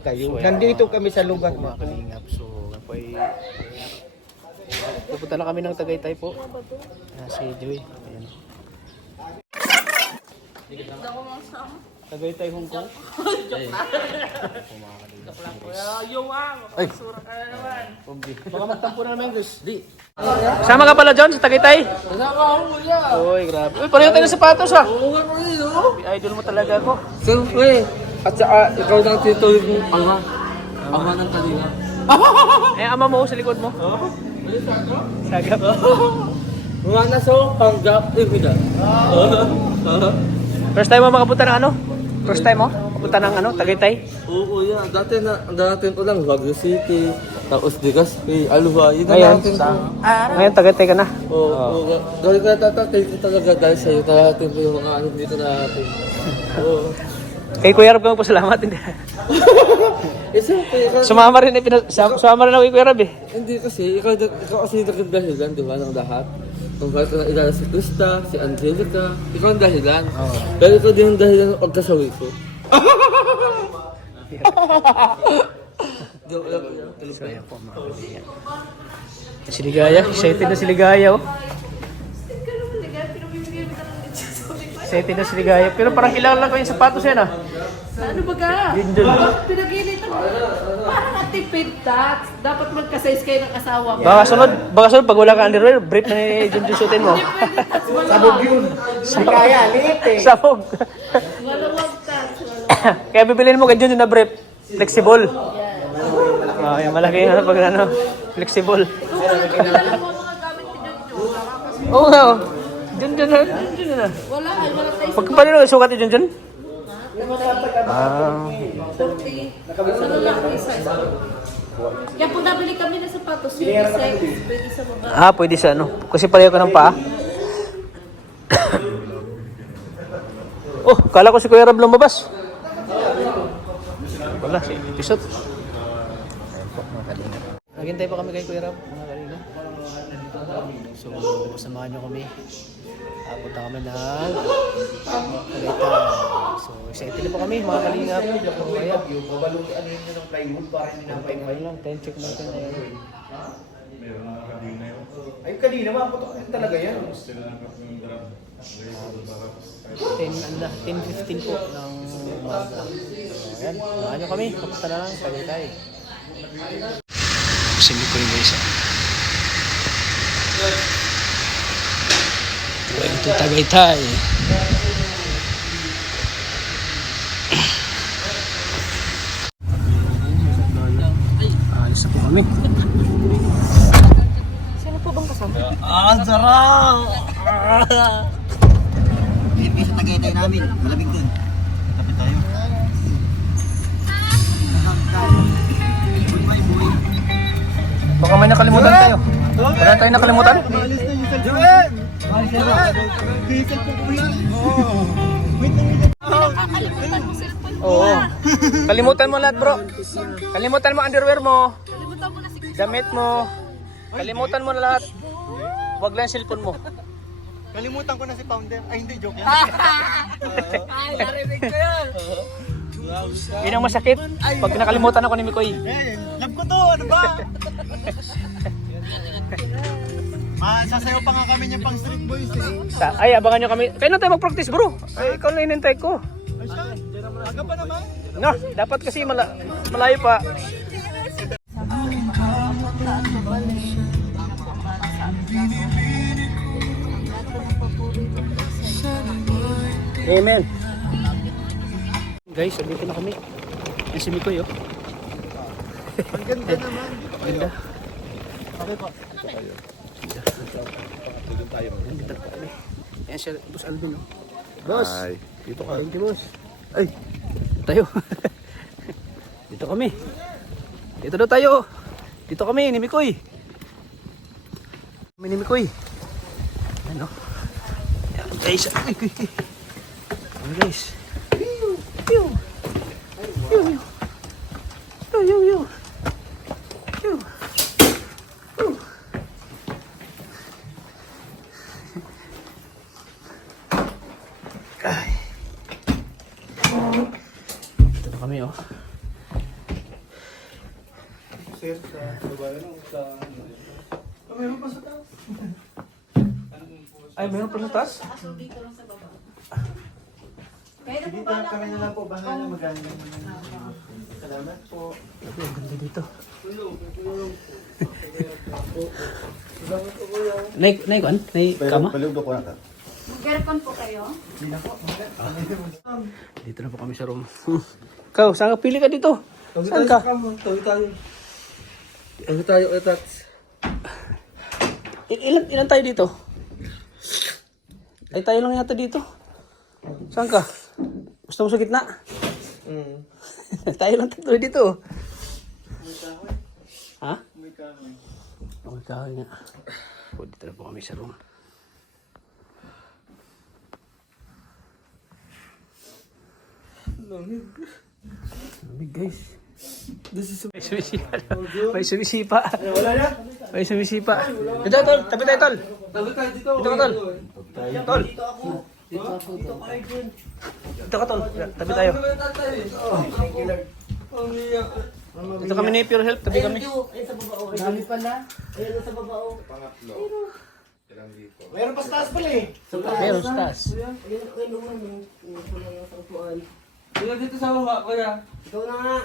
kayo. So, Nandito kami sa lugar na mga kalingap. So, po ay pupunta na kami ng Tagaytay po. Si Joy. Ayan. Tagaytay, Hong Kong. Ay, baka magtampo na naman, Gus. Di. Sama ka pala, John, sa Tagaytay? Kasama ako kuya. Uy, grabe. Uy, pareho tayo ng sapatos, ha? Oo nga kuya, no? Idol mo talaga ako. Siyempre. At saka, ikaw na ang tinutuloy mong ama. Ama ng kanina. Eh, ama mo sa likod mo. Sagap. Mga naso, panggap, ibida. First time mo makapunta ng ano? First time mo? Makapunta ng ano? Tagaytay? Oo kuya, dati ko lang, Baguio City. Tapos Legazpi, Aluha, yun Ngayon, ang natin ko. ngayon Tagaytay ka na. Oo, dahil ka tatatay ko talaga dahil sa'yo, natin ko yung mga ano dito natin. Oo. Kay Kuya Rab ka magpasalamat, hindi. Eh siyempre, Sumama rin, sumama rin ako kay Kuya Rab eh. hindi kasi, ikaw kasi naging dahilan, di ba, ng lahat. Kung bakit ka ilala si Krista, si Angelica, ikaw ang dahilan. Pero ikaw din ang dahilan ng pagkasawi ko. Joke lang. So, ayan po mga kaibigan. Si Ligaya, excited na si Ligaya oh. Excited na si Ligaya. Pero parang kilala ko yung sapatos yan ah. Ano ba ka? Yun dun. Pinag-init ako. Parang atipid tax. Dapat magka-size kayo ng asawa mo. Baka sunod pag wala ka underwear, brief na ni Junjun suotin mo. sabog yun. Hindi kaya, liit eh. Sabog. Walawag tax. Kaya bibilin mo kay Junjun na brief. Flexible. Yung malaki yung pag ano, flexible. Kilala mo ang mga gamit ni Junjun. Oo nga oh. Junjun na. Wala tayo Pag paano sukat ni Junjun? Ano lang isa. Kaya kung nabili kami ng sapatos, yung size, pwede sa mga... Pwede sa ano. Kasi pareho ka ng paa. Oh, kala ko si Kuya Rab lumabas. Wala, si episode. Naghintay pa kami kay Kuya Rab, mga kalingap. So, samahan nyo kami. Punta kami ng Tagaytay. So, excited na po kami, mga kalingap. Kaya, Babalutan nyo ng plywood para hindi na ayun lang, time check natin. Ay, kanina maputok rin talaga yan. 10:15 po ng umaga. So, ayan, samahan nyo kami. Kapunta na lang, Tagaytay. Sindi ko yung guys. Ito Tagaytay. Alis na po kami. Sino po bang kasama? Ang sarap! Hindi sa Tagaytay namin. Malamig dun. Kapit tayo. Baka may nakalimutan tayo. Wala tayong nakalimutan? Joel! Nakakalimutan mo cellphone mo. Oo. Kalimutan mo lahat bro. Kalimutan mo underwear mo. Kalimutan mo na si Chris. Damit mo. Kalimutan mo na lahat. Huwag lang cellphone mo. Kalimutan ko na si Founder. Ay, hindi, joke yan. Ay, narinig ko yan. Yun ang masakit. Pag nakalimutan ako ni Mikoy. Love ko to, ano ba? Sasayaw pa nga kami niyang pang street boys eh. Ay, abangan nyo kami. Kaya na tayo mag-practice bro. Ay, ikaw na inintay ko. Ay siya, aga pa naman. No, dapat kasi malayo pa. Amen. Guys, dito na kami. Yan si Mikoy, oh. Ang ganda naman. Ganda. Okay po. Dito pa kami. Yan si Boss Alvin, oh. Boss. Ay, dito ka. Thank you, boss. Ay, tayo. Dito kami. Dito daw tayo. Dito kami, ni Mikoy. Kami ni Mikoy. Ano? Yan guys. Ay, yan guys. Pew, pew. Pew, pew. Pew, pew, pew. Pew. Pew. Ay. Dito na kami, oh. sir, sa babae ng sa ano. Mayroon pa sa taas. Ay, meron pa sa taas? Aso dito lang sa baba. Kaya na po Sige, ba kami na lang po. Bahala maganda. Salamat po. Grabe, ang ganda dito. Nay, kuan? Nay, kama? Baliw ko na. Mag-aircon po kayo? Dito na po kami sa room. Ikaw, saan ka? Pili ka dito. Saan ka? Tawid tayo. Ano tayo, Etats? Ilan tayo dito? Ay, tayo lang yata dito. Saan ka? Gusto mo sa gitna? Tayo lang tatlo dito. Ha? May kahoy. May kahoy nga. O, dito na po kami sa room. Lamig guys. May sumisipa. May sumisipa. Wala na? May sumisipa. Dito, tol. Tabi tayo, tol. Tawid tayo dito. Dito ka, tol. Tol. Dito ka, tol. Tabi tayo. Dito kami ni Pure Health. Tabi kami. Dami pala. Ayun sa baba oh. Mayroon pa sa taas pala eh. Meron sa taas. Ayun ako yung luman yung kulang yung tangpuan. Kuya, dito sa baba, kuya. Ikaw na nga.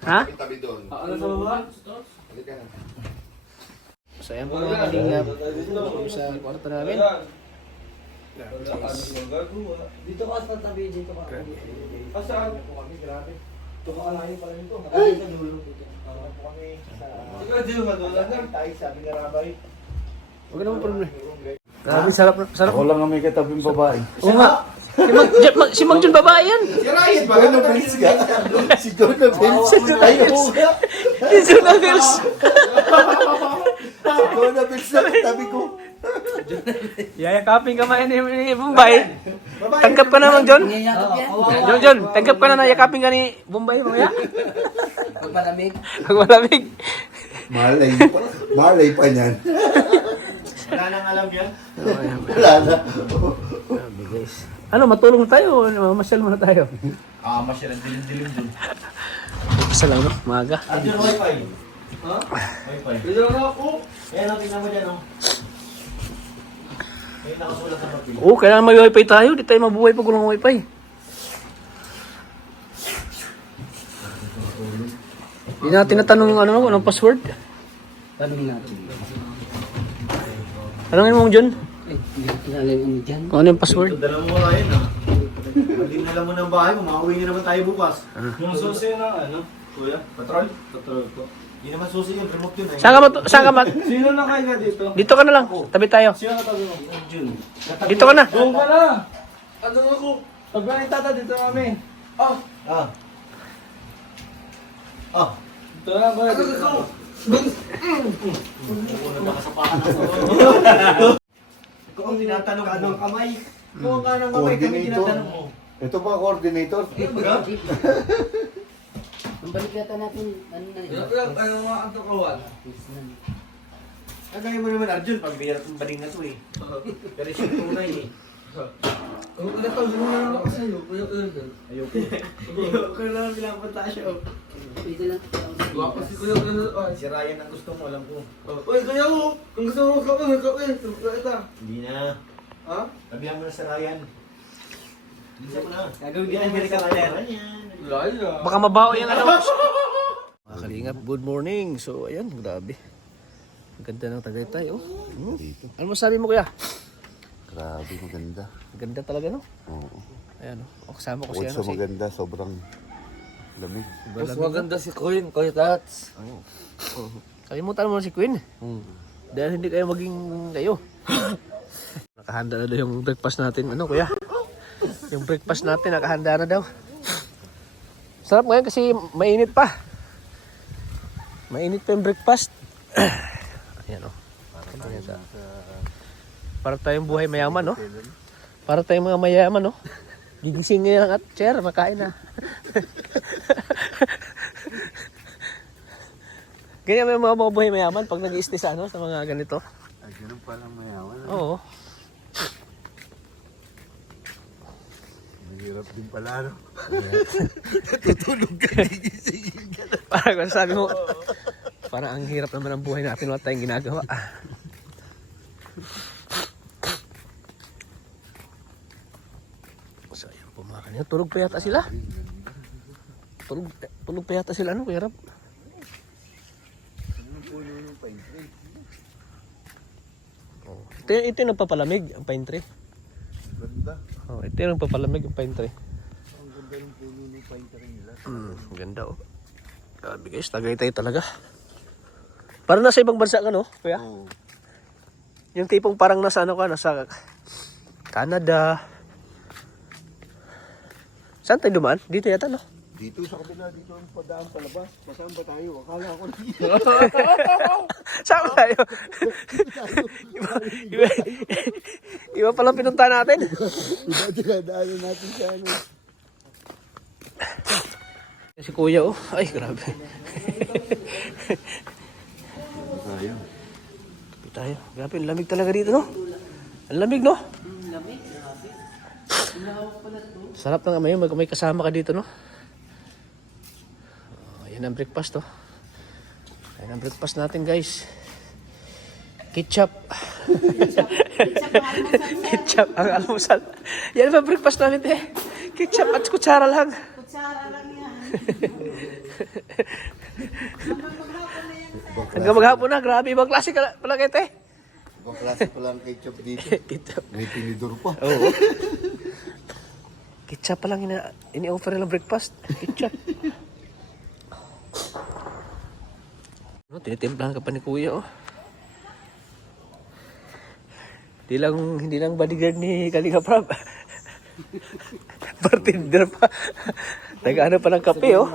Ha? Ano sa baba? So, ayan po mga kalingap. Kami sa kwarto namin. Dito ka sa tabi, dito ka. Saan? Ito ka kalahin pala nito. Nakapit sa dulo. Ako kami sa... Ikaw, dito ka doon lang. Tayo sabi na Rabay. Huwag naman problem. Grabe, sarap. Sarap. Ako lang ang may katabing babae. Oo nga. Si Mang Jun babae yan. Si Ryan, ba? Ano Prince ka? Si Jonah Prince. Si Jonah Prince. Si Jonah Prince. Si Jonah Prince na katabi ko. Yayakapin ka man ni Bombay. Tanggap ka na, Mang John. John, tanggap ka na na yakapin ka ni Bombay mamaya. Magpalamig. Pag malamig. Malay pa niyan. Wala nang alam yan. Wala na. Grabe guys. Ano, matulong tayo? Masyal muna tayo. Masyal ang dilim-dilim dun. Isa lang, no? Maaga. Andun wifi. Ha? Wifi. Dito na ako. Ayan, tingnan mo dyan, oh. May nakasulat sa papel. Oo, kailangan may wifi tayo. Di tayo mabuhay pag walang wifi. Hindi natin natanong anong password. Tanong natin. Tanongin mo, John. Eh, hindi ko kilala yung ano dyan. Kung ano yung password. Dala mo wala yun, ah. Hindi na lang mo ng bahay mo, makauwi na naman tayo bukas. Yung susi na ano? Kuya? Patrol? Patrol po. Hindi naman susi yun, remote yun, eh. Saan ka Sino na kayo na dito? Dito ka na lang. Tabi tayo. Sino na tabi mo? Jun. Dito ka na. Doon ka na! Ano ako? Pag ba tata dito kami? Oh! Ah. Ah. Dito na ba? Dito na. Una baka sa pakan ako. Ikaw ang tinatanong mo. Kanang kamay. Ikaw ang kanang kamay, kami Coordinator. tinatanong mo. Ito ba coordinator? Ang balik yata natin, ano na yun? Ano nga ang tukawan? Kagaya mo naman, Arjun, pag bihirap ng baling na to eh. Pero siya tunay eh. Kung ilatawin mo na ako sa'yo, kuya Urban. Ayoko. Ayoko na lang bilang punta siya. oh. Pwede lang. Guwapo si kuya Urban. Si Ryan ang gusto mo, alam ko. Uy, kuya ko! Kung gusto mo kauwi, ito. Hindi na. Ha? Sabihan mo na si Ryan. Hindi mo na. Gagawin din ang Amerika Ryan. Laya. Baka mabaho yung ano. Mga kalingap, good morning. So, ayan, grabe. Ang ganda ng Tagaytay, oh. Ano masabi mo, kuya? Grabe, maganda. Ang ganda talaga, no? Oo. Ayan, oh. Kasama ko si Bukod ano, sa si... maganda, sobrang lamig. Mas maganda si Queen, kuya Tats. Kalimutan mo na si Queen. Dahil hindi kayo maging kayo. Nakahanda na daw yung breakfast natin. Ano, kuya? Yung breakfast natin, nakahanda na daw. Sarap ngayon kasi mainit pa. Mainit pa yung breakfast. Ayan, oh. Para tayong buhay mayaman, no? Para tayong mga mayaman, no? Gigising ngayon at chair, makain na. Ganyan may mga buhay mayaman pag nag-i-stay sa ano, sa mga ganito. Ay, ganun palang mayaman. Oo. Mahirap din pala, no? Tutulog ka, gigisingin ka na. Parang sabi mo, Parang ang hirap naman ang buhay natin, wala tayong ginagawa. So, ayun po mga kanina. Tulog pa yata sila. Tulog pa yata sila, ano, Kuya Rab? Oh, ito yung nagpapalamig, ang pine tree. Ganda. Oh, ito yung nagpapalamig, ang pine tree. Ang ganda ng puno ng pine tree nila. Ganda oh. Grabe guys, Tagaytay talaga. Parang nasa ibang bansa ka, no, Kuya? Oo. Yung tipong parang nasa ano ka, nasa Canada. Saan tayo dumaan? Dito yata, no? Dito sa kabila, dito ang padaan palabas. Pasaan ba tayo? Akala ko na dito. Saan ba tayo? iba palang pinunta natin. Iba dinadaanan natin sa ano. Si Kuya, oh. Ay, grabe. Ayun. Tabi tayo. Grabe, ang lamig talaga dito, no? Ang lamig, no? Sarap ng amayo, may kasama ka dito, no? Oh, yan ang breakfast, oh. Yan ang breakfast natin, guys. Ketchup. Ketchup ang almusal. Yan ang breakfast namin, eh. Ketchup at kutsara lang. Kutsara lang yan. Hanggang maghapon na, grabe. Ibang klase ka pala kayo, te. Ibang klase pala ang ketchup dito. Ketchup. May tinidor pa. Oo. Ketchup pa lang ini-offer nilang breakfast. Ketchup. No, tinitimplahan ka pa ni Kuya, oh. Hindi lang bodyguard ni Kalinga Prab. Bartender pa. Nag-ano pa ng kape, oh.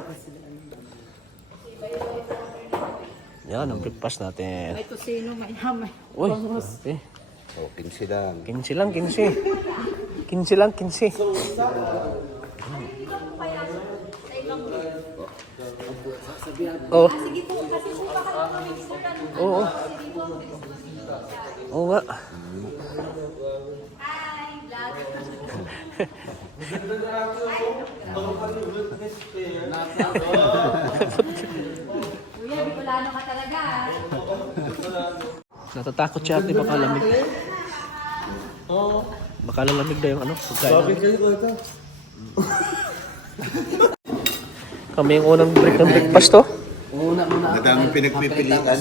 Yan ang breakfast natin. May tusino, may hamay. Uy, grabe. Oh, 15 lang. 15 lang, 15. 15 lang, 15. Oh. Oo. Oo nga. Kuya, Bicolano ka talaga. Natatakot siya ate, baka lamig. Baka lalamig na yung ano, pagkain. Kami yung unang break ng breakfast, to. Madaming pinagpipilian.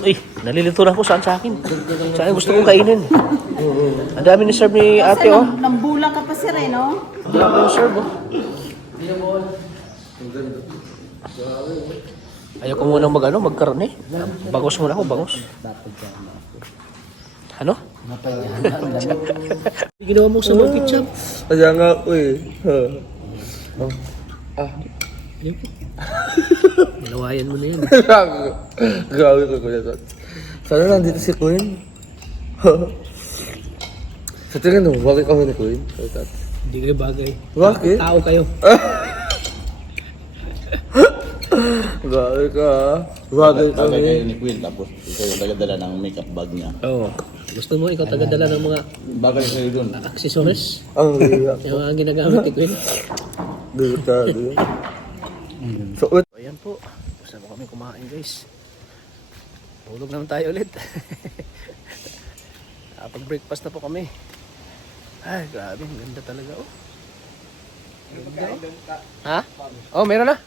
Uy, nalilito na ako saan sa akin. Saan gusto kong kainin. Ang dami ni serve ni ate, oh. Nambulang ka pa sir eh, no? Ang dami ni serve, oh. Ayaw ko muna magkaroon eh. Bangos muna ako, bangos. Ano? Ginawa mo sa mga ketchup. Kaya nga ako eh. Malawayan mo na yan. Grabe ko kuya Tot. Sana nandito si Queen. Sa tingin mo, bakit kami ni Queen? Hindi kayo bagay. Bakit? Tao kayo. Grabe ka. Bagay Bagay kayo kami. ni Queen, tapos ikaw yung tagadala ng makeup bag niya. Oo. Gusto mo ikaw tagadala ng mga Bagay kayo dun. accessories? Ang riyak. Yung mga ginagamit ni Queen. Delikado. So, Ayan po. Gusto mo kami kumain, guys. Tulog naman tayo ulit. Pag-breakfast na po kami. Ay, grabe. Ang ganda talaga, oh. Ganda, oh. Ha? Oh, meron na.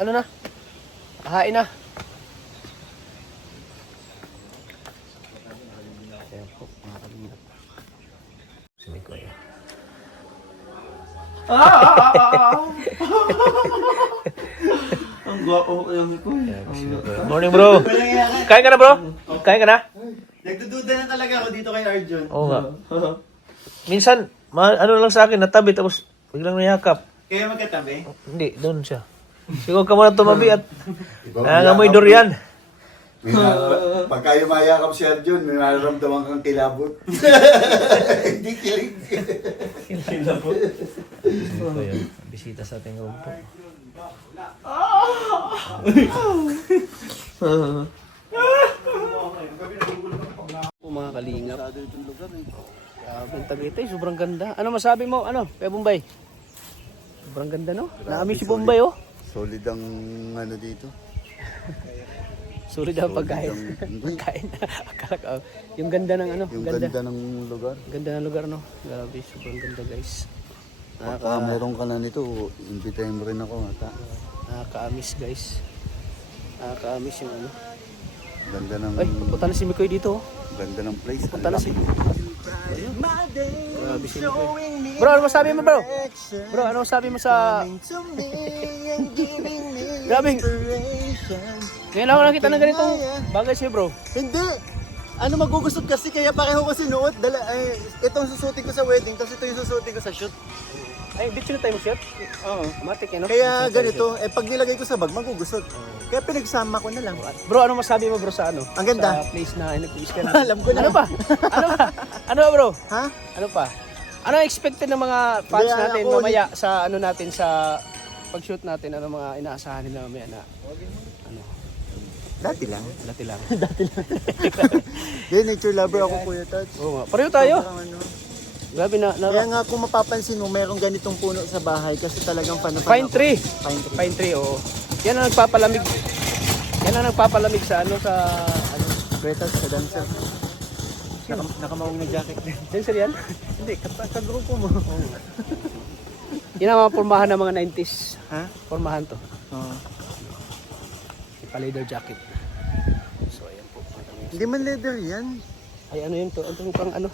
Ano na? Nakahain na. Ayan po, mga kalingap. Sige ko yan. Ang gwapo ko yung Kuya. Morning, bro. Kain ka na, bro? Kain ka na? Nagdududa na talaga ako dito kay Arjun. Oo nga. Minsan, ano lang sa akin, natabi, tapos biglang nayakap. Kaya magkatabi? Hindi, doon siya. Siguro ka muna tumabi at nangangamoy durian. Pagka yumayakap si Arjun, may nararamdaman kang kilabot. Hindi kilig. So yun, bisita sa ating room po. Po mga kalingap. Ang Tagaytay, sobrang ganda. Ano masabi mo? Ano? Kaya Bombay? Sobrang ganda, no? Naami si Bombay, oh. Solid ang ano dito. Sulit ang pagkain. Hindi. Pagkain. Akala ko, yung ganda ng ano, Yung ganda ng lugar. Ganda ng lugar, no? Grabe, sobrang ganda, guys. Pagka meron ka na nito, invitahin mo rin ako. Ata. Nakaka-amis, guys. Nakaka-amis yung ano. Ganda ng, Ay, pupunta na si Mikoy dito. Oh. ganda ng place. Pupunta na si Grabe si Mikoy. Bro, ano masabi mo, bro? Bro, ano masabi mo sa... Grabe. Ngayon ako nakita ng ganitong bagay sa'yo, bro. Hindi! Ano magugusot kasi kaya pareho ko sinuot. Itong susutin ko sa wedding, tapos ito yung susutin ko sa shoot. Ay, dito na tayo mo-shot? Oo. Matik, eh, no? Kaya ganito, pag nilagay ko sa bag, magugusot. Kaya pinagsama ko na lang. Bro, ano masabi mo, bro, sa ano? Ang ganda. Sa place na nag-wish ka na. Alam ko na. Ano pa? Ano pa? Ano ba, bro? Ha? Ano pa? Ano ang expected ng mga fans Hindi, natin ako, mamaya sa ano natin sa pag-shoot natin? Ano mga inaasahan nila mamaya na ano? Dati lang. Dati lang. Hindi, nature lover ako, Kuya Tots. Oo nga. Pareho tayo. Parang ano. Grabe na. Kaya nga kung mapapansin mo, mayroong ganitong puno sa bahay kasi talagang Pine ako. tree. Pine tree. Pine tree, oo. Yan ang nagpapalamig. Yan ang nagpapalamig sa ano sa ano. Kuya Tots, sa dancer. Nakamaong na jacket din. Sensor yan? Hindi, kagrupo mo. Yan ang mga pormahan ng mga 90s. Ha? Pormahan to. Oo. Ipa-leather jacket. So ayan po. Hindi man leather yan. Ay ano yun to? Ano pang ano?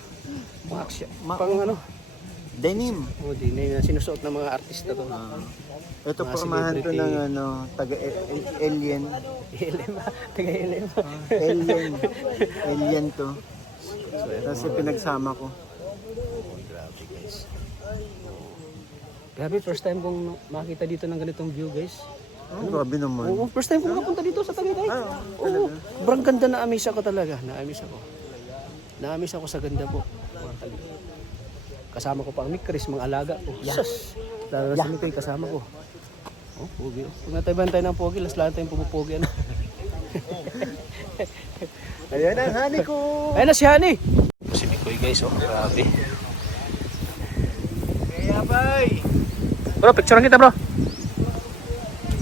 Pang action. Ma- Pang ano? Denim. Oh, di na sinusuot ng mga artista to. Ito Mga pormahan to celebrity. ng ano, alien. LM. Taga-LM. Alien. Alien to. Kasi pinagsama ko. Grabe guys. Grabe, first time kong makita dito ng ganitong view guys. Oh, grabe naman. Oo, first time kong napunta dito sa Tagaytay. Oo, sobrang ganda, na-amaze ako talaga. Na-amaze ako. Na-amaze ako sa ganda po. Kasama ko pa ang Chris, mga alaga ko. Yes! Lalo na si Mikoy, kasama ko. Oh, pogi. Pag natayban tayo ng pogi, lahat tayong pumupogi. Ano? Ayan ang honey ko. Ayun na si Honey! Si Mikoy guys, oh. Grabe. Kaya bay. Bro, picturean kita bro.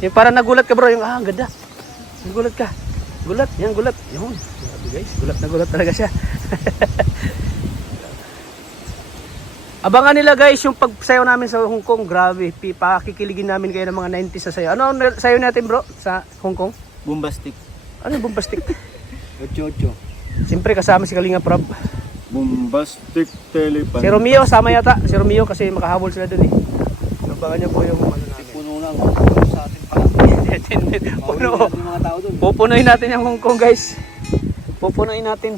Yung parang nagulat ka bro, yung ang ganda. Nagulat ka. Gulat, yan gulat. Yun. Grabe guys, gulat na gulat talaga siya. Abangan nila guys yung pagsayaw namin sa Hong Kong. Grabe, pakikiligin namin kayo ng mga 90s sa sayaw. Ano ang sayaw natin bro sa Hong Kong? Bombastic. Ano yung bombastic? Ocho-ocho. Siyempre kasama si Kalinga Prab. Bombastic telepan. Si Romeo, sama yata. Si Romeo kasi makahabol sila dun eh. Abangan niyo po yung ano namin. Puno lang. Sa atin pa. Puno. Yung mga tao doon. Pupunuin natin yung Hong Kong guys. Pupunuin natin.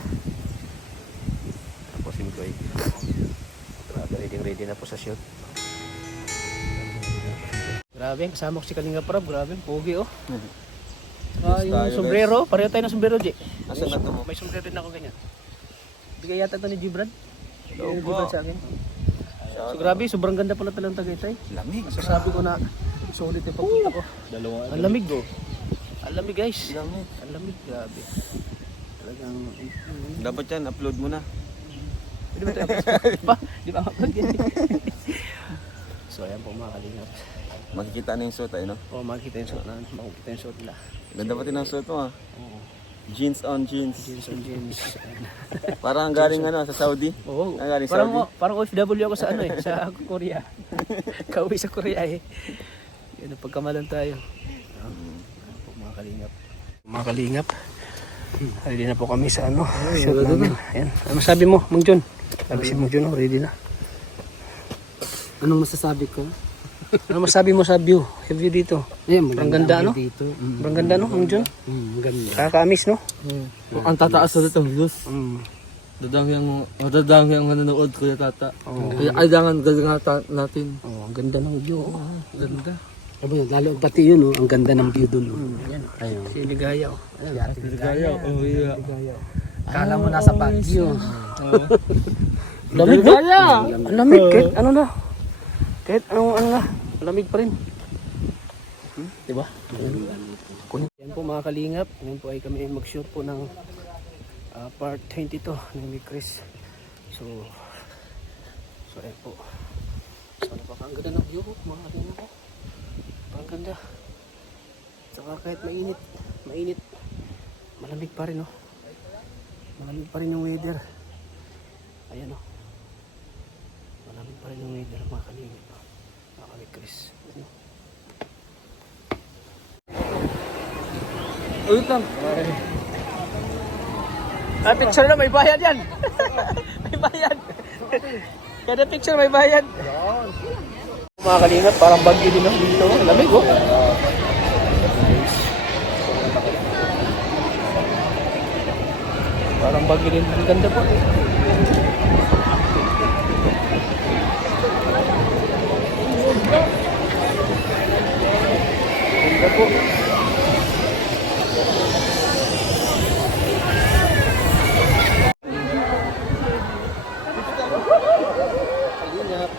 Tapos si Mikoy. Grabe, ready na po sa shoot. Grabe, kasama ko si Kalinga Prab. Grabe, pogi oh. Yung sombrero, pareho tayo ng sombrero, J. Asan na to mo? May sombrero din ako ganyan. Bigay yata ito ni Gibran. Yung Gibran sa akin. So grabe, sobrang ganda pala talang Tagaytay. Lamig. Sasabi ko na solid yung pagpunta ko. Ang lamig oh. Ang lamig guys. Ang lamig, grabe. Talagang... Dapat yan, upload mo na. Di ba ito? Di ba upload yan? So ayan po mga kalingap. Makikita na yung suit ay no? O makikita yung suot na. Makikita yung suot nila. Ganda pati ng suit mo ah. Oo. Jeans on jeans. Jeans on jeans. Parang galing ano sa Saudi. Oo. Ah, galing Saudi. Parang OFW ako sa ano eh. Sa Korea. Kauwi sa Korea eh. Yan, pagkamalan tayo. Mga kalingap. Mga kalingap. Ready na po kami sa ano. Shoot namin. Ayan. Ano masabi mo, Mang John? Sabi si Mang John, oh, ready na. Anong masasabi ko? Ano masabi mo sa view? Sa view dito? Ayan, Ang ganda, no? Dito. Ang ganda no, Mang John? Ganda. Nakaka-miss no? Ang tataas na dito, views. Mm. Dadang yung nanonood ko yung tata. Kaya kailangan galingan natin. Oh, ang ganda ng view. Oh. Ganda. Lalo pati yun, oh, ang ganda ng view dun. Yan. Ayun. Si Ligaya oh. Ligaya. Oh, yeah. Kala mo nasa Baguio. Lamig no? Ang lamig kahit ano na. Kahit ano na. Lamig pa rin. Diba? Yan po mga kalingap. Ngayon po ay kami mag-shoot po ng part 22 ng Chris. So ayan po. So ang ganda ng view mga kalingap po. Ang ganda. Saka kahit mainit, malamig pa rin, oh. Malamig pa rin yung weather. Ayan, oh. Malamig pa rin yung weather, mga kalingap. Mga kalikris. Ayan, oh. Ulit lang. Ah, picture na, may bayad yan. May bayad. Kada picture may bayad. Mga kalingap, parang bagyo din, oh. Dito, oh. Lamig, oh. Parang bagyo din. Ang ganda po. Ganda po. Kalingap.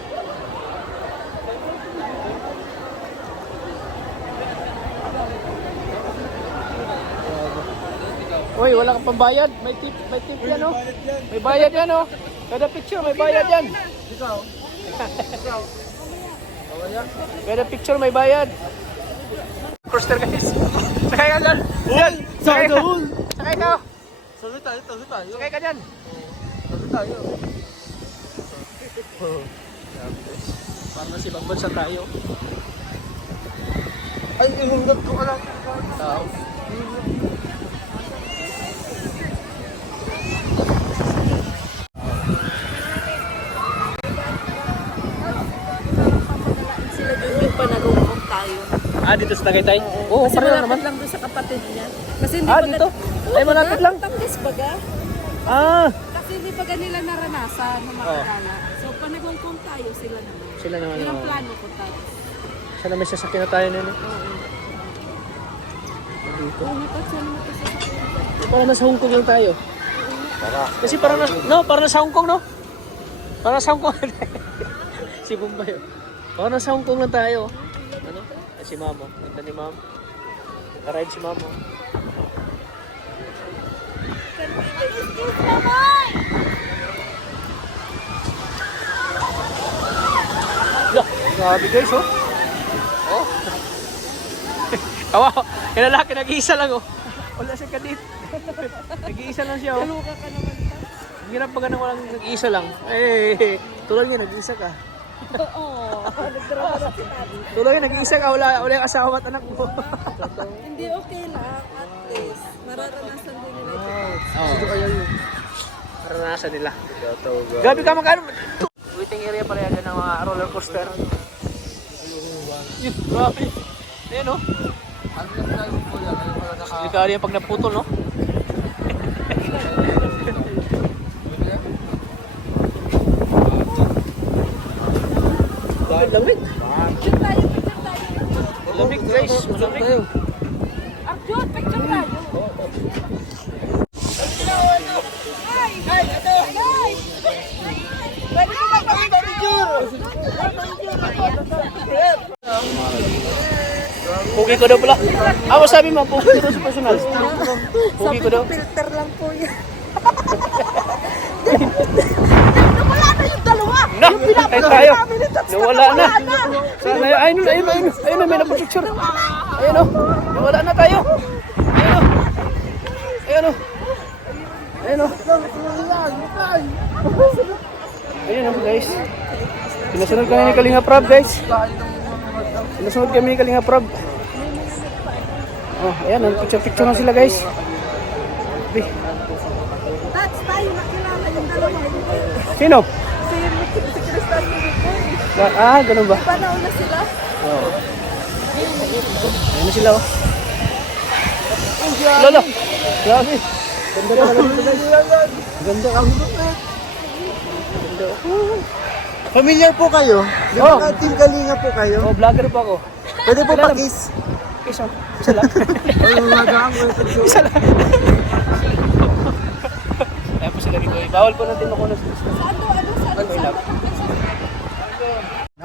Uy, wala kang pambayad. May tip yan, oh. May bayad yan, oh. Kada picture, may bayad yan. Kada picture, may bayad. Coaster, guys. Sakay ka dyan. Yan. Sakay ka. Sakay ka. Sabi tayo. Sakay ka dyan. Sabi tayo. Parang si ibang bansa tayo. Ay, imundat ko alam. Tao. Sila doon yung panalungkot tayo. Ah, dito sa Tagaytay? Oo, Kasi pareho malapit naman. lang doon sa kapatid niya. Kasi hindi Ah, pa dito? Oo, Ay, malapit baga, lang. Batangas baga. Ah, Kasi hindi pa nila naranasan na makakala. So, panagungkong tayo, sila naman. sila naman. Yun ang Oh. plano ko tayo. Sana may sasakyan na tayo nun, eh. Dito. Oo, sana matasasakyan. Parang nasa Hong Kong lang tayo. Kasi parang parang nasa Hong Kong, no? Parang nasa Hong Kong. Si Bombay. Parang nasa Hong Kong lang tayo. Ano? Ay, si Mamo. Ganda ni Mamo. Nakaride si Mamo. Lah, grabe guys, oh. Oh. Kawa, yung lalaki nag-iisa lang, oh. Wala siya kadit. Nag-iisa lang siya, oh. Luka ka naman ta. Ang hirap pag ganun walang nag-iisa lang. Eh, tulad niya, nag-iisa ka. Oo. Nagdrama na si Tati. Tulad niya, nag-iisa ka, wala yung asawa at anak mo. Hindi okay lang. At least, mararanasan din nila ito. Oo. Naranasan nila. Gabi ka magkano? Waiting area pala yan ng mga roller coaster. Yun, grabe. Ayan, oh. Ano na tayo po yan? Ano pala naka... Delikado yan pag naputol, no? Lamig. Picture tayo, picture tayo. Lamig, guys. Malamig. Arjun, picture tayo. Pugi ko daw pala. Ah, sabi mo, pugi ko daw sa personal. Pugi ko daw. Filter lang po yan. Nawala na yung dalawa. Na, tayo tayo. Nawala na. Sana, ayun, may napapicture. Ayun, oh. Nawala na tayo. Ayun, oh. Ayun, oh. Ayun, oh. Ayun, oh, guys. Sinasunod kami ni Kalinga Prab, guys. Sinasunod kami ni Kalinga Prab. Oh, ayan, picture na sila, guys. That's tayo nakilala yung dalawa. Sino? Si Crystal Rico. Ah, ganun ba? Panahon na sila. Oo. Ayan na sila, oh. Lolo! Grabe! Ganda ka lang guys. Ganda ka. Ganda. Familiar po kayo? Di Oh. ba Team Kalinga po kayo? Oh, vlogger po ako. Pwede po Kilala- pakis. Isa. Isa lang. Isa lang. Ayan po sila Rico. Bawal po natin makunas. Saan?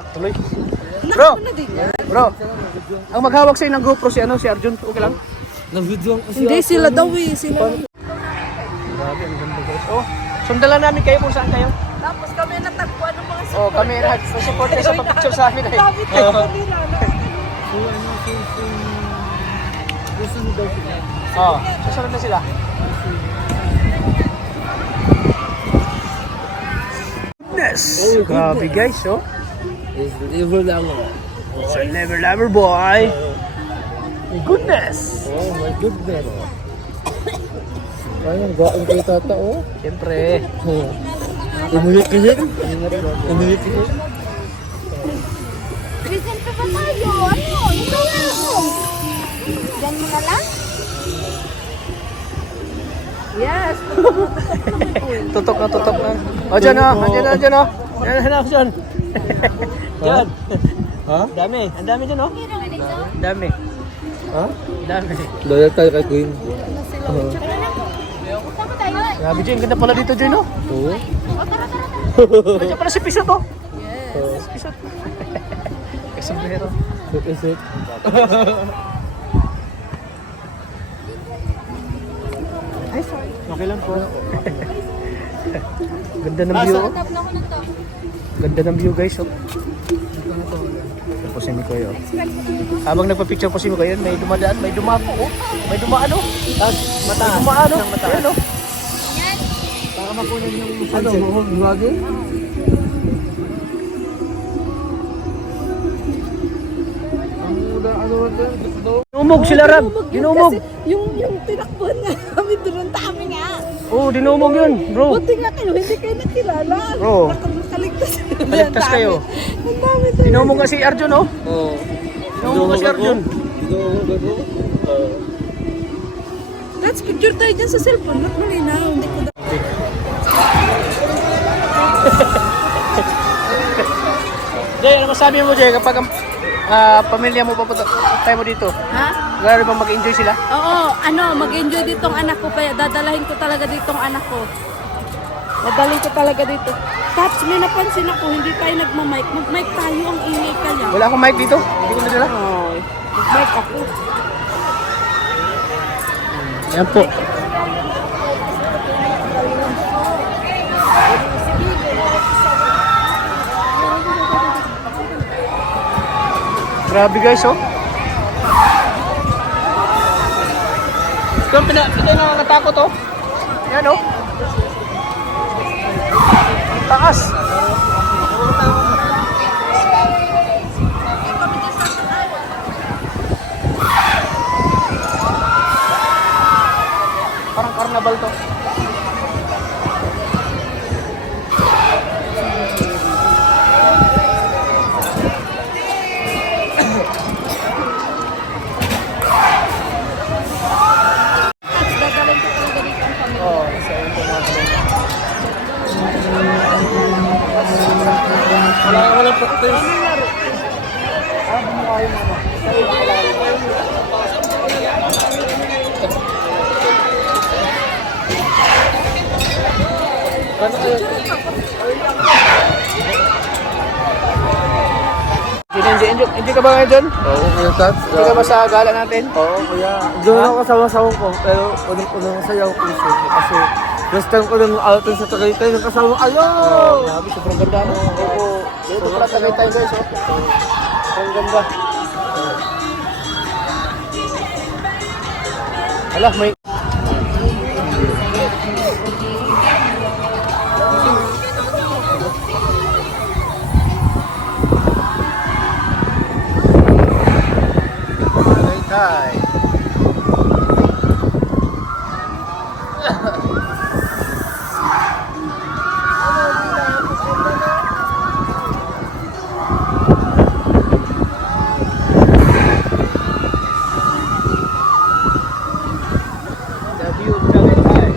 Tuloy. Bro! Bro! Ang maghawak sa'yo ng GoPro si Arjun. Okay lang? Nag-video ang kasi Hindi, sila daw eh. Sila. Grabe, ang ganda guys. Oh, sundalan namin kayo kung saan kayo. Tapos kami natagpuan ng mga Oh, kami lahat. Support kayo sa picture sa amin. Eh. Sabi tayo kanila. Susunod daw sila. Oh, susunod na sila. Goodness! Grabe guys, oh. Is never lang ako. It's a never boy. Goodness! Oh my goodness. Ay, ang gaan kayo tata, oh. Siyempre. Inulit kasi. Inulit kasi. Present pa ba tayo? Ano? Ikaw na ako. Diyan mo na lang? Yes. Tutok na. O, dyan o. Dyan o. Dyan o. Dyan. Dyan. Ha? Dami. Ang dami dyan o. Dami. Ha? Dami. Loyal tayo kay Queen. Tama tayo. Grabe dyan. Ganda pala dito dyan o. Oo. Diyan pala si Pisot o. Yes. Si Pisot. Kasabero. Is it? Okay lang po. Ganda ng view. Oh. Tap na ako ng to. Ganda ng view guys. Oh. Ito po si Mikoy. Oh. Habang nagpa-picture po si Mikoy, may dumadaan, may dumako. Oh. May dumaan. Oh. Mata. May dumaan. Oh. Ayan, oh. Para makunan yung ano, buwagi? Ano ito? Dinumog sila Rab. Dinumog. Yung tinakbuhan nga kami doon, dami nga. Oh, dinumog yun, bro. Buti nga kayo, hindi kayo nakilala. Oo. Nakaligtas. Kaligtas kayo. Ang dami doon. Dinumog nga si Arjun, oh. Oo. Dinumog nga si Arjun. Let's picture tayo dyan sa cellphone. Ba't malinaw? Hindi ko na... Jay, ano masabi mo, Jay, kapag ang pamilya mo papunta tayo mo dito? Ha? Gano'n bang mag-enjoy sila? Oo, mag-enjoy ditong anak ko. Kaya dadalahin ko talaga ditong anak ko. Dadalhin ko talaga dito. Taps, may napansin ako, hindi tayo nagmamic. Mag-mic tayo, ang ingay kanya. Wala akong mic dito. Hindi ko nadala. Mag-mic ako. Yan po. Grabe guys, oh. Ito na natakot, oh. Yan, oh. Taas. Parang carnival to. Dadalhin ko talaga dito ang pamilya. Oo, isa yun po mga kalong. Walang practice. Ano kayo? Enjoy ka ba ngayon, John? Oo, kuya Tats. Enjoy ka ba sa gala natin? Oo, kuya. Doon ako kasama-sama ko, pero unang masaya ako puso ko kasi first time ko nang outin sa Tagaytay ng kasama. Ayaw! Grabe, sobrang ganda, no? Oo. Dito pala Tagaytay, guys, oh. Sobrang ganda. Hala, may... Tagaytay. The view of Tagaytay.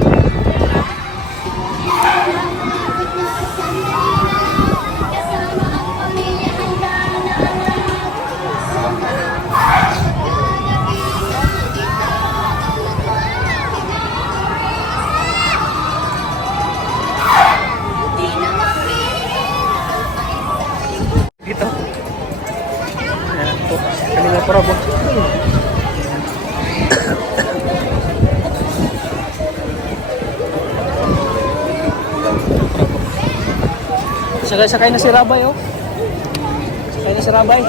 Dito. Ayan po. Kanina po rabo. Sakay na si Rabay, oh. Sakay na si Rabay.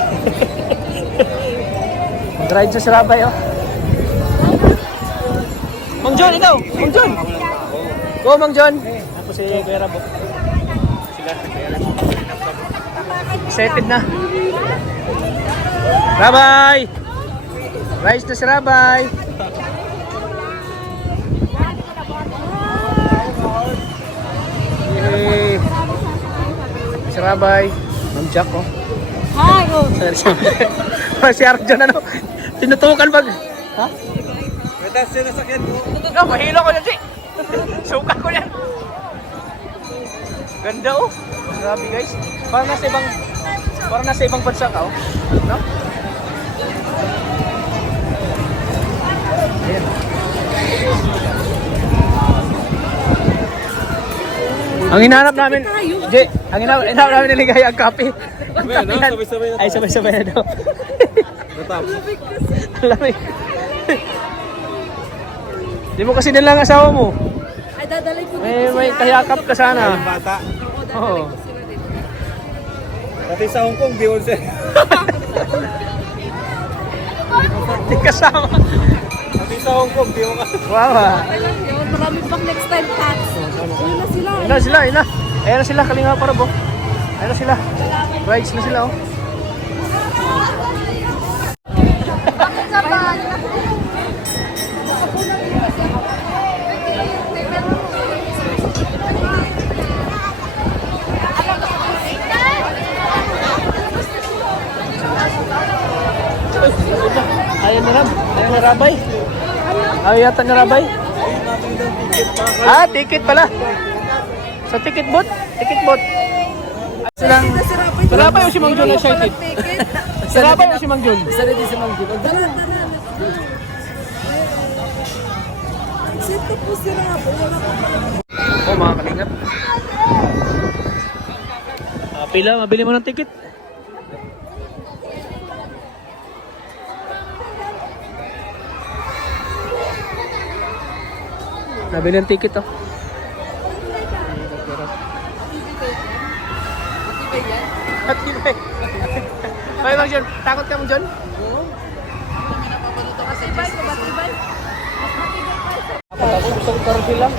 Mag-ride sa si Rabay, oh. Mang John, ikaw! Mang John! Go, Mang John! Ako si Kuya Rabo. Sila, excited na. Rabay! Rise na si Rabay! Yay! Si Rabay. Ma'am Jack, oh. Hi, oh. Si Arjun, ano? Tinutukan pag... Ha? Pwede siya nasakyan mo. No, mahilo ko yan, si. Sukat ko yan. Ganda, oh. Grabe, guys. Parang nasa ibang bansa ka, oh. No? Ayan. Ang hinanap namin, Jay, ang hinanap namin ni Ligaya ang kape. Ang kape yan. Ay, sabay-sabay na daw. Lamig. Di mo kasi nilang asawa mo. Ay, dadalhin ko dito May sila. kayakap ka sana. Bata. Oo. Sila dito. Pati sa Hong Kong, di ko siya. Di kasama. Pati sa Hong Kong, di ko ka. Wow, ah. Yun, marami pang next time cats. Yun na sila. Ayun na sila, ayun na. Ayun na sila, kalinga para bo. Ayun na sila. Rides na sila, oh. Ayaw na Ram. Ayaw na Rabay. Ayaw yata na Rabay. Ah, ticket pala. Sa ticket booth? Ticket booth. Silang... Si Rabay o si Mang Jun excited? Si Rabay o si Mang Jun? Isa na din si Mang Jun. Sito po sila. Oh, mga kalingap. Pila, mabili mo ng ticket. Nabili ang ticket, oh. Matibay. Hoy, Mang John, takot ka, Mang John? Batibay ko, batibay. Ako gusto ko karoon sila.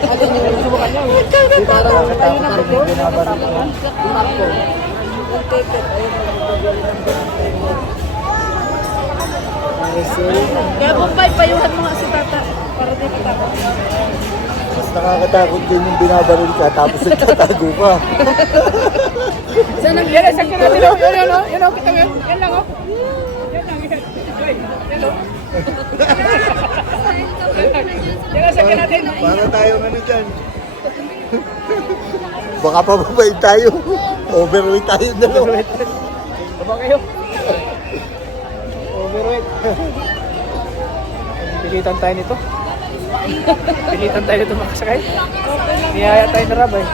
Ano yung subukan niya? Parang Ayun na po. Marco. Yung ticket, ayun na Kaya Bombay, payuhan mo nga si Tata. Para di kita. Mas nakakatakot din yung binabaril ka tapos nagtatago ka. Yan ang sakyan natin, oh. Yan, oh. Yan, oh. Kita mo yun. Yan lang, oh. Yan lang, yan. Yan, oh. Yan ang sakyan natin. Para tayo ano dyan. Baka pababayin tayo. Overweight tayo dalawa. Baba kayo. Overweight. Pilitan tayo nito. Pilitan tayo nito makasakay. Niyaya tayo na Rabay.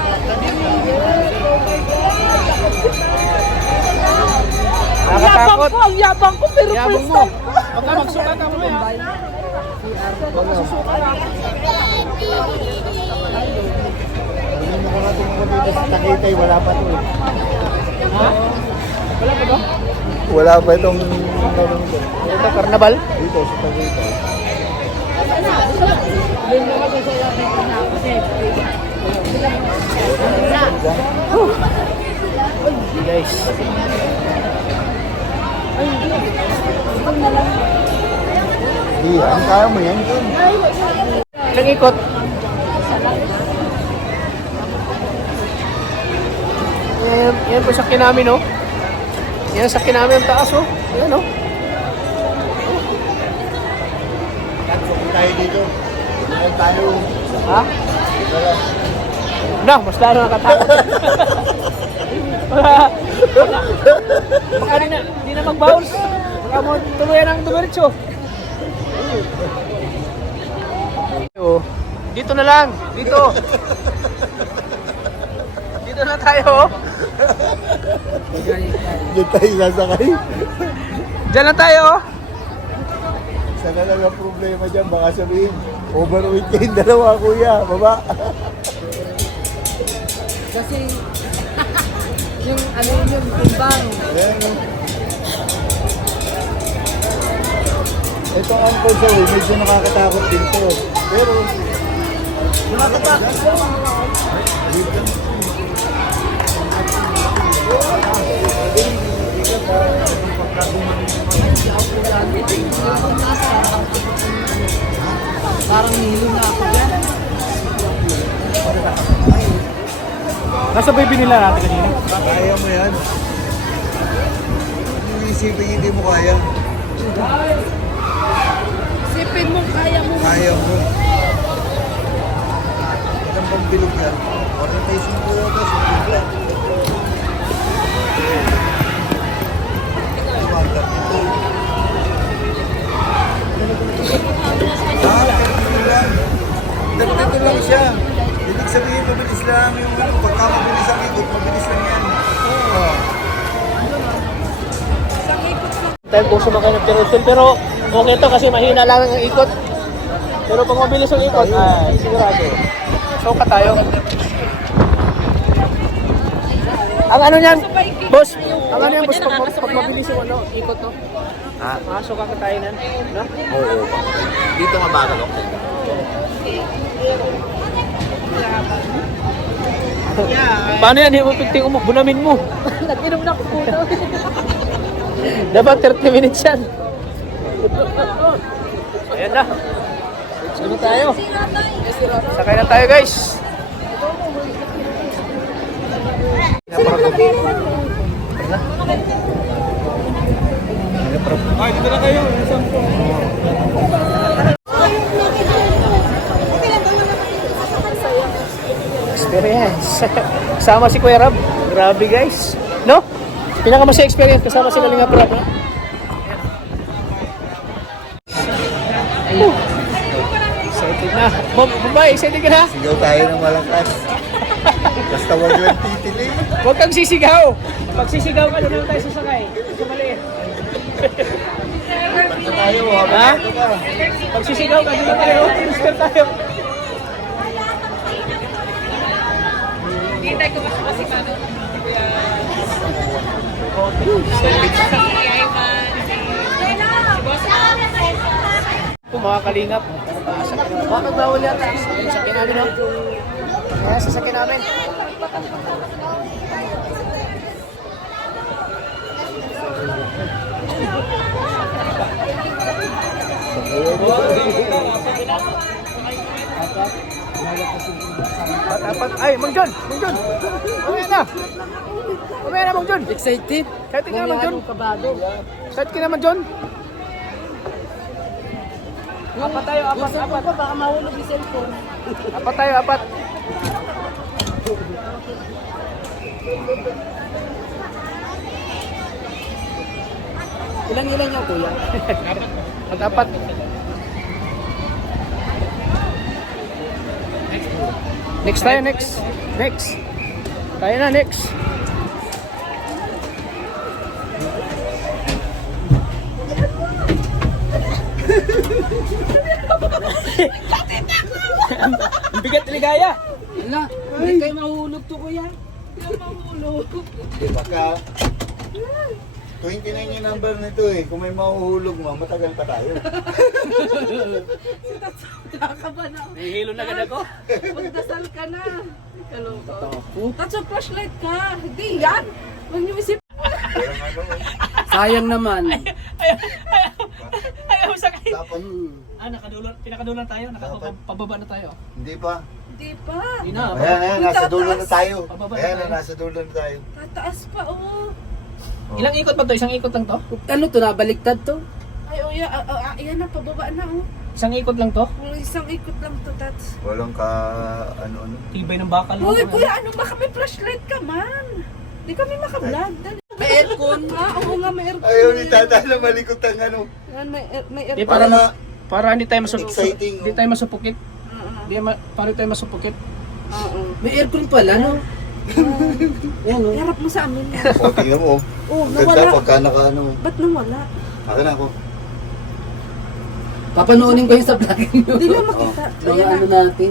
Nakakatakot. Ang yabang ko, pero Yabang mo. Huwag ka magsuka ka mo yan. Hindi mo ko natin kung dito sa Takitay, wala pa to eh. Ha? Wala pa ba? Wala pa itong ano dito. Ito, karnabal? Dito sa Takitay. Guys. Di, ang kaya mo yan. Ilang ikot? Yan po sakyan namin, oh. Yan sakyan namin ang taas, oh. Yan, oh. Kung tayo dito, yan tayo. Ha? No, mas lalo nakatakot. Baka di na mag-bounce. Baka mo tuluyan ang dumiretso. Oh, dito na lang. Dito. Dito na tayo. Diyan tayo sasakay. Diyan lang tayo. Sana lang ang problema dyan, baka sabihin, overweight kayong dalawa, kuya, baba. Kasi yung ano yung timbang. Ayan, oh. Ito ang sa way, medyo nakakatakot din to. Pero, nakakatakot. Parang nihilo na ako dyan. Nasa baby nila natin kanina. Kaya mo yan. Hindi isipin hindi mo kaya. Sipin mo, kaya mo. Kaya mo. Ang pambilog yan. Orientation ko yata sa bigla. Tumagal ito. Dito lang siya. Ibig sabihin, mabilis lang yung ano. Pagka mabilis ang ikot, mabilis lang yan. Oo. Tayo kung sumakay ng Jerusalem, pero okay to kasi mahina lang ang ikot. Pero pag mabilis ang ikot, ay sigurado. So ka tayo. Ang ano niyan, boss? Ang ano yan, boss? Pag mabilis yung ano, ikot to. So ka tayo nan. No? Oo. Dito mabagal ako. Paano yan? Hipupigting mo, bunamin mo. Nag-inom na ako puto. Dapat 30 minutes yan. Ayan na. Let's go na tayo. Sakay na tayo guys. Ay, dito na kayo. Experience. Kasama si Kuya Rab. Grabe guys. No? Pinakamasaya experience kasama si Kalingap Rab. No? Excited na. Babae, excited ka na? Sigaw tayo ng malakas. Basta wag lang titilig. Huwag kang sisigaw. Pag sisigaw ka, doon tayo sasakay. Sa maliit. Basta tayo, Ha? habang ito ka. Pag sisigaw ka, doon tayo. Booster tayo. Kung mga kalingap, bakit bawal yata? Sasakyan namin, no? Kaya sasakyan namin. Apat. Ay, Mang John! Mang John! Mamaya na! Mamaya na, Mang John! Excited. Excited ka na, Mang John? Kabado. Excited ka na, Mang John? Apat tayo, apat. Pa, baka mahulog yung cellphone. Apat tayo, apat. Ilan yan, kuya? Apat. Next tayo, next. Next. Tayo na, next. Ang bigat ligaya. Ala, hindi kayo mahulog to, kuya. Baka 29 yung number nito eh. Kung may mahuhulog mo, matagal pa tayo. Nakakaba na. Nahihilo na ganda ko. Magdasal ka na. Kaloko. Tatso flashlight ka. Hindi yan. Huwag niyo isip. Sayang naman. Ayaw sakay. Dapat, Pinakadulan tayo. Nakapababa na tayo. hindi pa. Hindi pa. Hindi na. Ayan, nasa dulo na tayo. Pababa na Ayan, tayo. nasa dulo na tayo. Tataas pa, oh. Ilang ikot ba to? Isang ikot lang to? Ano to, nabaliktad to? Ay, oh, yan na, pababa na, oh. Isang ikot lang to? Isang ikot lang to, Tats. Walang ka, ano. Tibay ng bakal. Uy, kuya, ano ba kami flashlight ka, man? Di kami makablog. May aircon. Oo nga, may aircon. Ayaw ni tata na malikot ang ano. Yan, may Di, aircon. para hindi tayo Exciting, Hindi tayo masupukit. Para tayo masupukit. Oo. May aircon pala, no? Yan, no? Harap mo sa amin. O, tingnan mo. Oh, Ang ganda nawala. pagka naka ano. Ba't nawala? Akin ako. Papanoonin ko yung sa vlog nyo. Hindi na makita. Mga Ayan ano na. natin.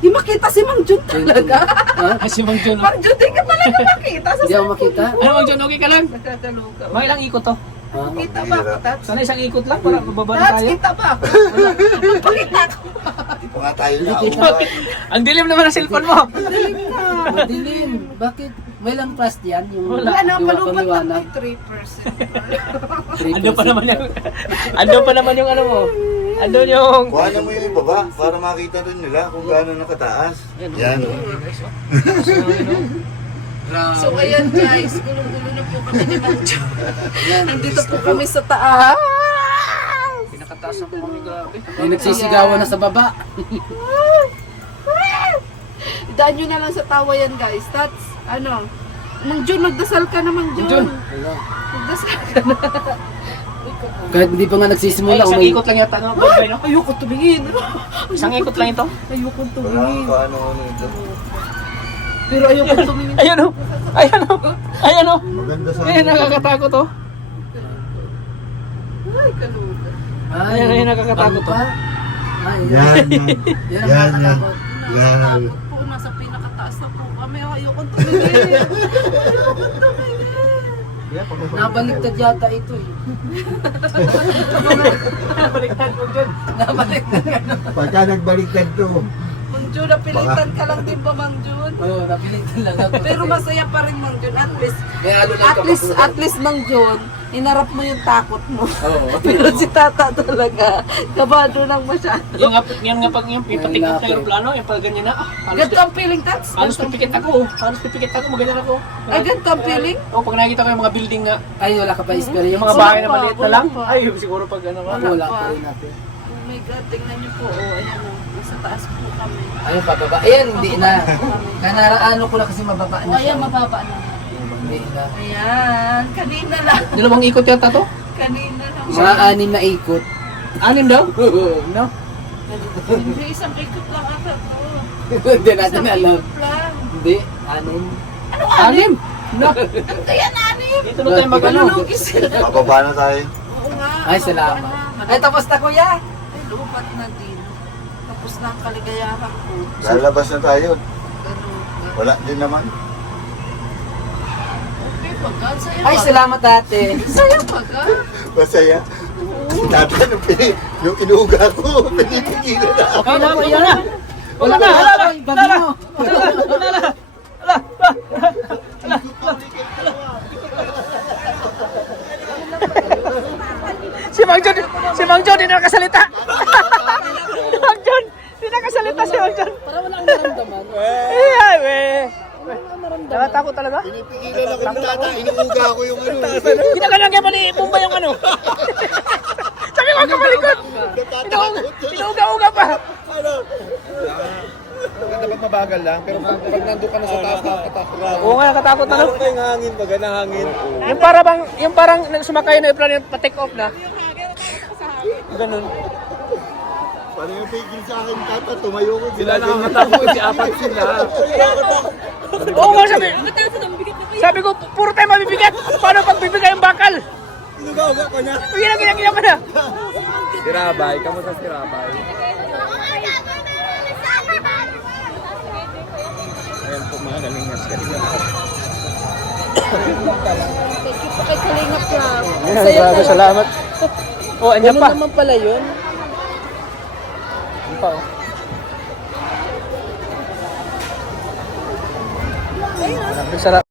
Di makita si Mang Jun talaga. Ha? Ay, si Mang John. Mang Jun, di ka talaga makita sa Hindi ako makita. Ano Mang John, okay ka lang? Nakakaloka. Mga ilang ikot to? Kita ba ako, Tats? Sana isang ikot lang para mababa na Tats, tayo. kita ba ako? Palit ako. Hindi pa nga tayo na. Ang dilim naman ng cellphone mo. Madilim. Bakit? May lang trust yan. Yung Wala na, di ba palupat lang paliwanag? may 3%. Andun pa naman yung... Andun pa naman yung ano mo. Andun yung... Kuhanan mo yung ibaba para makita rin nila kung gaano nakataas. Yan. So ayan guys, gulong-gulo na po kami ni Mang Jo. Nandito po kami sa taas. Pinakataas na po kami, grabe. May nagsisigawan na sa baba. Idaan nyo na lang sa tawa yan guys. Tats, ano? Mang Jun, magdasal ka na Mang Jun. Magdasal ka na. Kahit hindi pa nga Ay, nagsisimula. isang May... ikot lang yata, no? Bombay, no? Ayoko tumingin. Isang ikot lang ito. Ayoko Wala tumingin. kung ano ito. Pero ayoko tumingin. Ayan o. Ayan o. Ayan o. Maganda sa Ayan, nakakatakot o. Ay, kaluga. Ayan, ayan, nakakatakot o. Ay, Yan, yan. yan ang Yan, yan. nakakatakot. Yan. Nakakatakot po. Nasa pinakataas na po kami. Ayoko tumingin. Ayoko tumingin. Nabaliktad yata ito eh. Baliktad mo dyan. Nabaliktad ka na. Pagka nagbaliktad to. Mang Jun, napilitan ka lang din ba Mang Jun? Oo, nabaliktad lang ako. Pero masaya pa rin Mang Jun. At least, May halo lang at least Mang Jun, inarap mo yung takot mo. Oo. Pero si Tata talaga, kabado lang masyado. Yung nga pag yung ipatik up sa aeroplano, yung pag ganyan na, halos, Ganito ang feeling, Tats? halos pipikit ako. Halos pipikit ako, maganyan ako. Ay, ganito ang feeling? O, pag nakikita ko yung mga building nga, Ay, wala ka pa experience. yung mga Wala bahay na pa, maliit na wala lang, pa. ay, siguro pag ano ka. Wala pa. pa rin natin. Oh my God, tingnan niyo po. Oh, ayan o. Nasa taas po kami. Ayun, pababa. Ayan, hindi na. Kanaraano ko na kasi mababa na Oh, siya. ayan, mababa na. Hindi na. Ayan, kanina lang. Dalawang ikot yata to? Kanina lang. Mga 6 na ikot. 6 daw? No? Hindi, isang ikot lang ata to. Hindi natin Isang alam. ikot lang. Hindi, 6. 6? No? Ano yan, anim? Dito na tayo mag-ano. Malulugis sila. Mababa na tayo. Oo nga. Ay, salamat. Ay, tapos na kuya. Ay, lupat na din. Tapos na ang kaligayahan ko. Lalabas na tayo. Ganun. Wala din naman. Okay, pagka. Saya Ay, pagka. salamat ate. Saya pagka. Masaya. Si tatay, yung inuuga ko, pinipigilan na ako. Okay na, kuya na. Wala na, wala na. Ay, babi mo. Si Mang John, di nakasalita. Si Mang John, di nakasalita si Mang John. Para walang naramdaman. Ay, we. Nakatakot talaga? Pinipigilan ako ni tatay, inuuga ko yung ano. Ginagalang kaya pa ni Pumba yung ano. Sabi ko, kamalikot. Inuuga-uga pa. Dapat mabagal lang, pero pag nandun ka na sa taas, nakakatakot. Oo nga, nakatakot na. No? Yung hangin, pag hangin. Yung parang sumakay na yung plano yung pa-take off na. Ganun. Parang yung pigil sa akin, tata, tumayo ko. Sila nakakatakot, si apat sila. Oo nga, sabi ko, puro tayo mabibigat. Paano pag bibigay yung bakal? Inuuga ko niya. Ginang ka na. Si Rabay, kamusta si Rabay? Ayan po mga galingas. Kay Kalingap lang. Grabe, salamat. Oh, andyan Ganun pa. naman pala yun. Andyan pa, oh. Sarap.